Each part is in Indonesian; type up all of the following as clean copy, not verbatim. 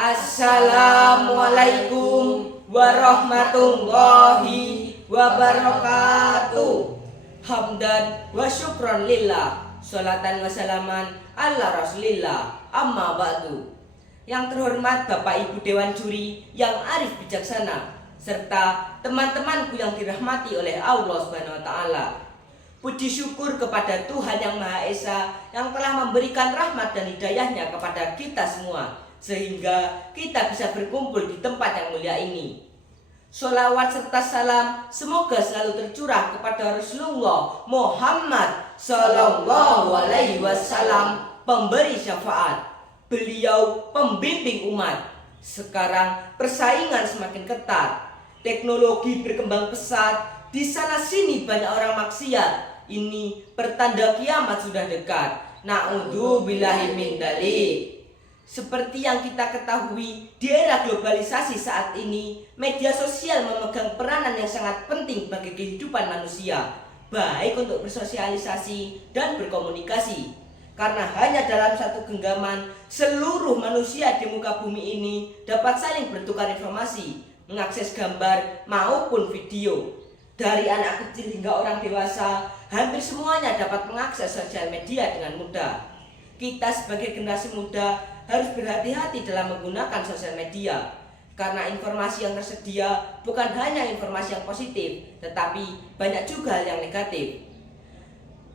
Assalamualaikum warahmatullahi wabarakatuh. Hamdan wa syukron lillah, sholatan wa salaman ala rasulillah, amma ba'du. Yang terhormat Bapak Ibu Dewan Juri yang arif bijaksana, serta teman-temanku yang dirahmati oleh Allah Subhanahu wa Ta'ala. Puji syukur kepada Tuhan Yang Maha Esa yang telah memberikan rahmat dan hidayahnya kepada kita semua, sehingga kita bisa berkumpul di tempat yang mulia ini. Sholawat serta salam semoga selalu tercurah kepada Rasulullah Muhammad Sallallahu Alaihi Wasallam, pemberi syafaat. Beliau pembimbing umat. Sekarang persaingan semakin ketat, teknologi berkembang pesat, di sana sini banyak orang maksiat. Ini pertanda kiamat sudah dekat. Na'udzubillahi min dzalik. Seperti yang kita ketahui, di era globalisasi saat ini, media sosial memegang peranan yang sangat penting bagi kehidupan manusia, baik untuk bersosialisasi dan berkomunikasi. Karena hanya dalam satu genggaman, seluruh manusia di muka bumi ini dapat saling bertukar informasi, mengakses gambar maupun video. Dari anak kecil hingga orang dewasa, hampir semuanya dapat mengakses sosial media dengan mudah. Kita sebagai generasi muda harus berhati-hati dalam menggunakan sosial media, karena informasi yang tersedia bukan hanya informasi yang positif, tetapi banyak juga hal yang negatif.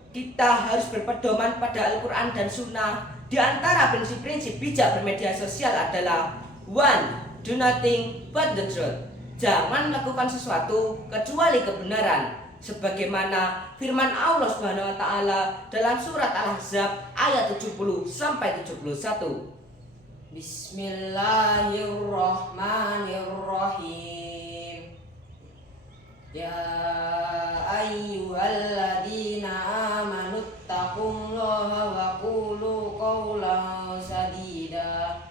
Kita harus berpedoman pada Al-Quran dan Sunnah. Di antara prinsip-prinsip bijak bermedia sosial adalah 1. Do nothing but the truth. Jangan melakukan sesuatu kecuali kebenaran, sebagaimana firman Allah Subhanahu wa Ta'ala dalam surat Al-Ahzab ayat 70 sampai 71. Bismillahirrahmanirrahim. Ya ayyuhalladzina amanu taqullaha wa qulu qawlan sadida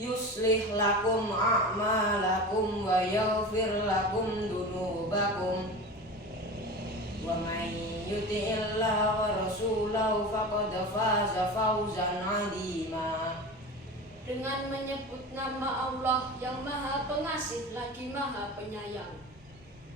yuslih lakum a'malakum wa yaghfir lakum dunubakum wa may yuti'illaha wa rasulahu faqad faza fawzan 'azima. Dengan menyebut nama Allah yang Maha Pengasih lagi Maha Penyayang.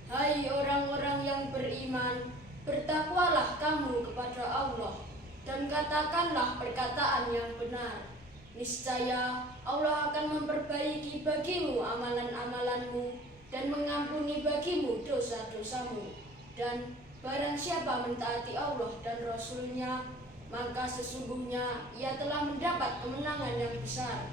Hai orang-orang yang beriman, bertakwalah kamu kepada Allah dan katakanlah perkataan yang benar. Niscaya Allah akan memperbaiki bagimu amalan-amalanmu dan mengampuni bagimu dosa-dosamu. Dan barang siapa mentaati Allah dan Rasul-Nya, maka sesungguhnya ia telah mendapat kemenangan yang besar.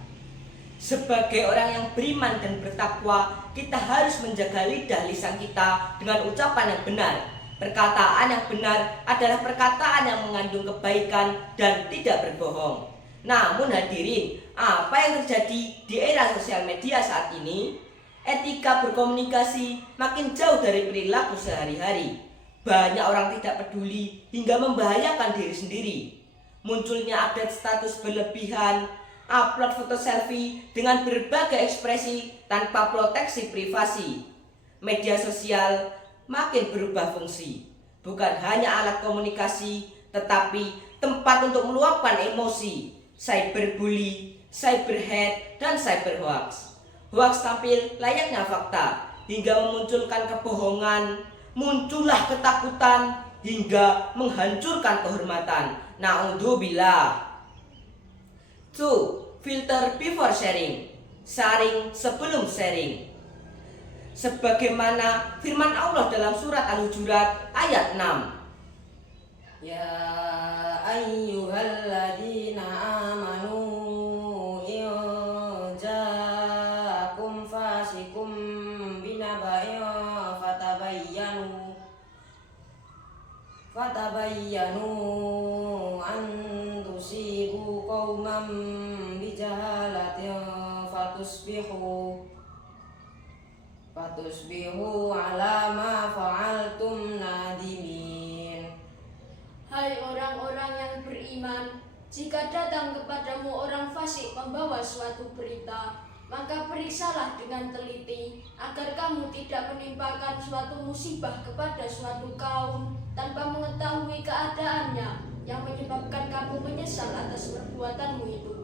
Sebagai orang yang beriman dan bertakwa, kita harus menjaga lidah lisan kita dengan ucapan yang benar. Perkataan yang benar adalah perkataan yang mengandung kebaikan dan tidak berbohong. Namun hadirin, apa yang terjadi di era sosial media saat ini? Etika berkomunikasi makin jauh dari perilaku sehari-hari. Banyak orang tidak peduli hingga membahayakan diri sendiri. Munculnya update status berlebihan, upload foto selfie dengan berbagai ekspresi tanpa proteksi privasi. Media sosial makin berubah fungsi. Bukan hanya alat komunikasi, tetapi tempat untuk meluapkan emosi. Cyberbully, cyberhate, dan cyberhoax. Hoax tampil layaknya fakta hingga memunculkan kebohongan. Muncullah ketakutan hingga menghancurkan kehormatan. Na'udzubillah. 2. Filter before sharing. Saring sebelum sharing. Sebagaimana firman Allah dalam surat Al-Hujurat ayat 6. Ya ayyuhalladzina amanu in ja'akum fasikum binaba'in fatabayyanu an tusibu qauman bijahalatin fatusbihu ala ma fa'altum nadimin. Hai orang-orang yang beriman, jika datang kepadamu orang fasik membawa suatu berita, maka periksalah dengan teliti agar kamu tidak menimpakan suatu musibah kepada suatu kaum tanpa mengetahui keadaannya yang menyebabkan kamu menyesal atas perbuatanmu itu.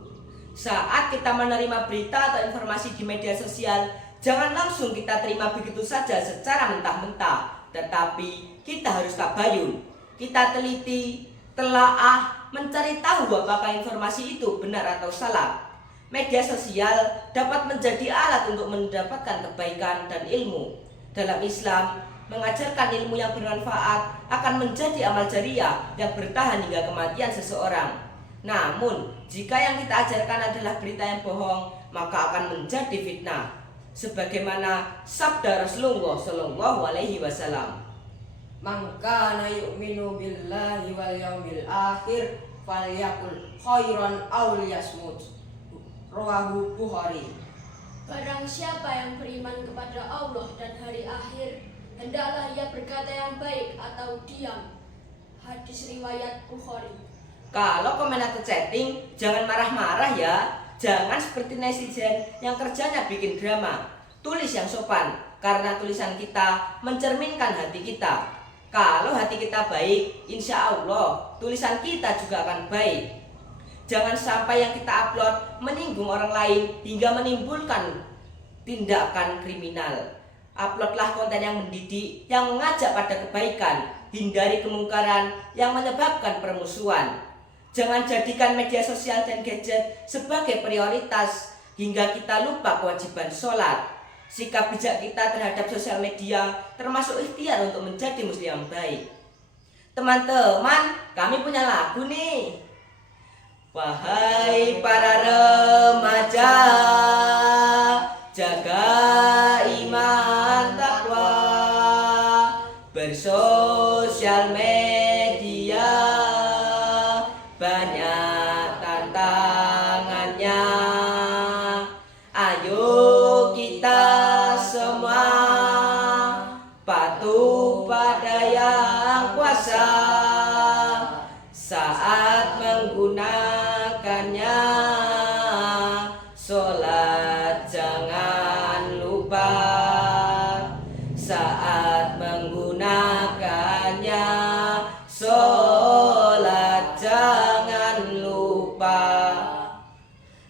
Saat kita menerima berita atau informasi di media sosial, jangan langsung kita terima begitu saja secara mentah-mentah, tetapi kita harus tabayun. Kita teliti, telaah, mencari tahu apakah informasi itu benar atau salah. Media sosial dapat menjadi alat untuk mendapatkan kebaikan dan ilmu. Dalam Islam, mengajarkan ilmu yang bermanfaat akan menjadi amal jariah yang bertahan hingga kematian seseorang. Namun, jika yang kita ajarkan adalah berita yang bohong, maka akan menjadi fitnah. Sebagaimana sabda Rasulullah Shallallahu Alaihi Wasallam, Man kana yu'minu billahi wal yaumil akhir falyakul khairan aw liyasmut. Rawahu Bukhari. Barang siapa yang beriman kepada Allah dan hari akhir, hendaklah ia berkata yang baik atau diam. Hadis riwayat Bukhari. kalau komen atau chatting, jangan marah-marah ya. Jangan seperti netizen yang kerjanya bikin drama. Tulis yang sopan, karena tulisan kita mencerminkan hati kita. Kalau hati kita baik, insya Allah tulisan kita juga akan baik. Jangan sampai yang kita upload menyinggung orang lain hingga menimbulkan tindakan kriminal. Uploadlah konten yang mendidik, yang mengajak pada kebaikan. Hindari kemungkaran yang menyebabkan permusuhan. Jangan jadikan media sosial dan gadget sebagai prioritas hingga kita lupa kewajiban sholat. Sikap bijak kita terhadap sosial media termasuk ikhtiar untuk menjadi muslim yang baik. Teman-teman, kami punya lagu nih. Wahai para remaja, jaga iman takwa, bersosial media banyak tantangannya. Ayo kita semua patuh pada yang kuasa saat menggunakannya. Sholat jangan lupa saat menggunakannya. Sholat jangan lupa.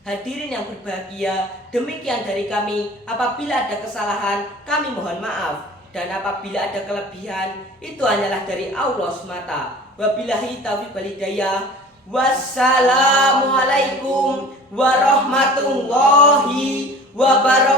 Hadirin yang berbahagia, demikian dari kami. Apabila ada kesalahan, kami mohon maaf. Dan apabila ada kelebihan, itu hanyalah dari Allah semata. Wabillahi taufiq wal hidayah. Wassalamualaikum warahmatullahi wabarakatuh.